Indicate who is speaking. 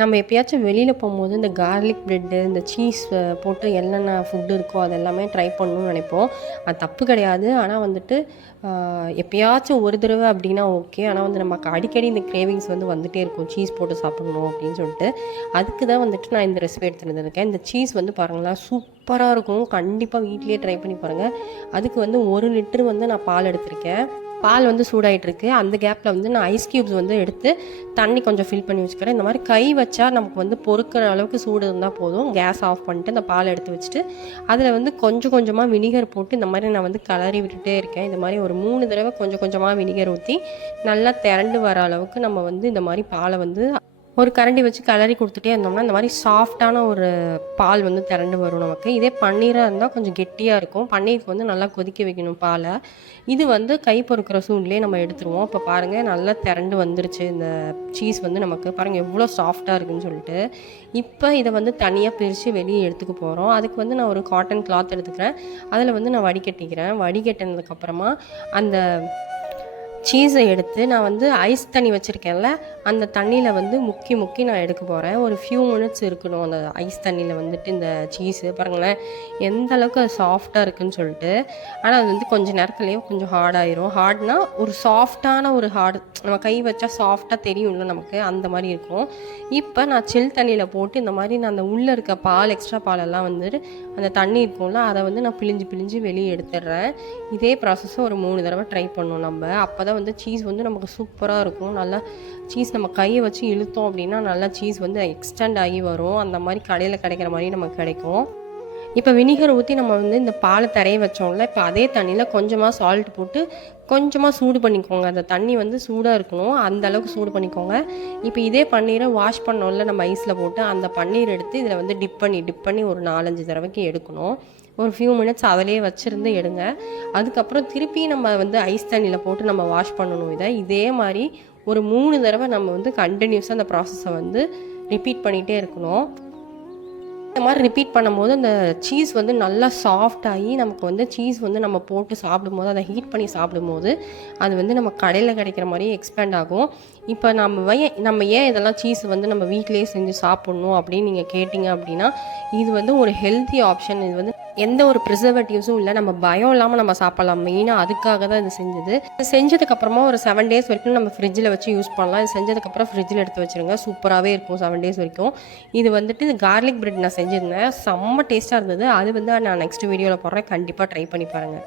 Speaker 1: நம்ம எப்பயாச்சும் வெளியில் போகும்போது இந்த கார்லிக் ப்ரெட்டு இந்த சீஸ் போட்டு என்னென்ன ஃபுட்டு இருக்கோ அதெல்லாமே ட்ரை பண்ணணும்னு நினைப்போம். அது தப்பு கிடையாது. ஆனால் வந்துட்டு எப்பயாச்சும் ஒரு தடவை அப்படின்னா ஓகே ஆனால் வந்து நமக்கு அடிக்கடி இந்த கிரேவிங்ஸ் வந்து வந்துட்டே இருக்கும். சீஸ் போட்டு சாப்பிடணும் அப்படின்னு சொல்லிட்டு. அதுக்கு தான் வந்துட்டு நான் இந்த ரெசிபி எடுத்துகிட்டு வந்திருக்கேன். இந்த சீஸ் வந்து பாருங்களேன் சூப்பராக இருக்கும். கண்டிப்பாக வீட்லேயே ட்ரை பண்ணி பாருங்கள் அதுக்கு வந்து ஒரு லிட்டர் வந்து நான் பால் எடுத்திருக்கேன். பால் வந்து சூடாயிட்டு இருக்கு அந்த கேப்பில் வந்து நான் ஐஸ் க்யூப்ஸ் வந்து எடுத்து தண்ணி கொஞ்சம் ஃபில் பண்ணி வச்சுக்கிறேன். இந்த மாதிரி கை வச்சா நமக்கு வந்து பொறுக்கிற அளவுக்கு சூடு இருந்தால் போதும். கேஸ் ஆஃப் பண்ணிட்டு அந்த பால் எடுத்து வச்சுட்டு அதில் வந்து கொஞ்சம் கொஞ்சமாக வினிகர் போட்டு இந்த மாதிரி நான் வந்து கலரி விட்டுட்டே இருக்கேன். இந்த மாதிரி ஒரு மூணு தடவை கொஞ்சம் கொஞ்சமாக வினிகர் ஊற்றி நல்லா திரண்டு வர அளவுக்கு நம்ம வந்து இந்த மாதிரி பாலை வந்து ஒரு கரண்டி வச்சு கலரி கொடுத்துட்டே இருந்தோம்னா இந்த மாதிரி சாஃப்டான ஒரு பால் வந்து திரண்டு வரும் நமக்கு. இதே பன்னீராக இருந்தால் கொஞ்சம் கெட்டியாக இருக்கும். பன்னீருக்கு வந்து நல்லா கொதிக்க வைக்கணும் பாலை. இது வந்து கை பொறுக்கிற சூழ்நிலையே நம்ம எடுத்துருவோம். இப்போ பாருங்கள் நல்லா திரண்டு வந்துருச்சு. இந்த சீஸ் வந்து நமக்கு பாருங்கள் எவ்வளோ சாஃப்டாக இருக்குன்னு சொல்லிட்டு. இப்போ இதை வந்து தனியாக பிரித்து வெளியே எடுத்துக்க போகிறோம் அதுக்கு வந்து நான் ஒரு காட்டன் கிளாத் எடுத்துக்கிறேன். அதில் வந்து நான் வடிகட்டிக்கிறேன். வடிகட்டினதுக்கப்புறமா அந்த சீஸை எடுத்து நான் வந்து ஐஸ் தண்ணி வச்சுருக்கேன்ல அந்த தண்ணியில் வந்து முக்கி முக்கி நான் எடுக்க போகிறேன் ஒரு ஃபியூ மினிட்ஸ் இருக்கணும். அந்த ஐஸ் தண்ணியில் வந்துட்டு இந்த சீஸு பாருங்களேன். எந்த அளவுக்கு அது சாஃப்டாக இருக்குன்னு சொல்லிட்டு. ஆனால் அது வந்து கொஞ்சம் நேரத்துலேயே கொஞ்சம் ஹார்டாயிரும் ஹார்ட்னா ஒரு சாஃப்டான ஒரு ஹார்டு நம்ம கை வச்சா சாஃப்டாக தெரியும்ல நமக்கு. அந்த மாதிரி இருக்கும். இப்போ நான் சில் தண்ணியில் போட்டு இந்த மாதிரி நான் அந்த உள்ளே இருக்க பால் எக்ஸ்ட்ரா பாலெல்லாம் வந்துட்டு அந்த தண்ணி இருக்கும்ல அதை வந்து நான் பிழிஞ்சு பிழிஞ்சு வெளியே எடுத்துடுறேன். இதே ப்ராசஸை ஒரு மூணு தடவை ட்ரை பண்ணணும் நம்ம. அப்போ தான் வந்து சீஸ் வந்து நமக்கு சூப்பராக இருக்கும். நல்லா சீஸ் நம்ம கையை வச்சு இழுத்தோம் அப்படின்னா நல்லா சீஸ் வந்து எக்ஸ்டெண்ட் ஆகி வரும். அந்த மாதிரி கடையில் கிடைக்கிற மாதிரி நமக்கு கிடைக்கும். இப்போ வினிகர் ஊற்றி நம்ம வந்து இந்த பாலை தரைய வச்சோம்ல இப்போ அதே தண்ணியில் கொஞ்சமாக சால்ட் போட்டு கொஞ்சமாக சூடு பண்ணிக்கோங்க. அந்த தண்ணி வந்து சூடாக இருக்கணும். அந்த அளவுக்கு சூடு பண்ணிக்கோங்க. இப்போ இதே பன்னீரை வாஷ் பண்ணோம்ல நம்ம ஐஸில் போட்டு அந்த பன்னீர் எடுத்து இதில் வந்து டிப் பண்ணி டிப் பண்ணி ஒரு நாலஞ்சு தடவைக்கு எடுக்கணும். ஒரு ஃபியூ மினிட்ஸ் அதிலே வச்சுருந்து எடுங்க. அதுக்கப்புறம் திருப்பி நம்ம வந்து ஐஸ் தண்ணியில் போட்டு நம்ம வாஷ் பண்ணணும் இதை. இதே மாதிரி ஒரு மூணு தடவை நம்ம வந்து கண்டினியூஸாக அந்த ப்ராசஸை வந்து ரிப்பீட் பண்ணிகிட்டே இருக்கணும். இந்த மாதிரி ரிப்பீட் பண்ணும்போது அந்த சீஸ் வந்து நல்லா சாஃப்ட் ஆகி நமக்கு வந்து சீஸ் வந்து நம்ம போட்டு சாப்பிடும்போது அதை ஹீட் பண்ணி சாப்பிடும்போது அது வந்து நம்ம கடையில் கிடைக்கிற மாதிரி எக்ஸ்பேண்ட் ஆகும். இப்போ நம்ம ஏன் நம்ம ஏன் இதெல்லாம் சீஸ் வந்து நம்ம வீட்டிலேயே செஞ்சு சாப்பிட்ணும் அப்படின்னு நீங்கள் கேட்டிங்க அப்படின்னா இது வந்து ஒரு ஹெல்த்தி ஆப்ஷன் இது வந்து எந்த ஒரு ப்ரிசர்வேட்டிவ்ஸும் இல்லை. நம்ம பயம் இல்லாமல் நம்ம சாப்பிடலாம். மெயினாக அதுக்காக தான் இது செஞ்சது. இது செஞ்சதுக்கப்புறமா ஒரு செவன் டேஸ் வரைக்கும் நம்ம ஃப்ரிட்ஜில் வச்சு யூஸ் பண்ணலாம். இது செஞ்சதுக்கப்புறம் ஃப்ரிட்ஜில் எடுத்து வச்சுருங்க. சூப்பராகவே இருக்கும் செவன் டேஸ் வரைக்கும். இது வந்துட்டு கார்லிக் பிரெட் நான் செஞ்சுருந்தேன். செம்ம டேஸ்ட்டாக இருந்தது. அது வந்து நான் நெக்ஸ்ட் வீடியோவில் போடுறேன். கண்டிப்பாக ட்ரை பண்ணி பாருங்கள்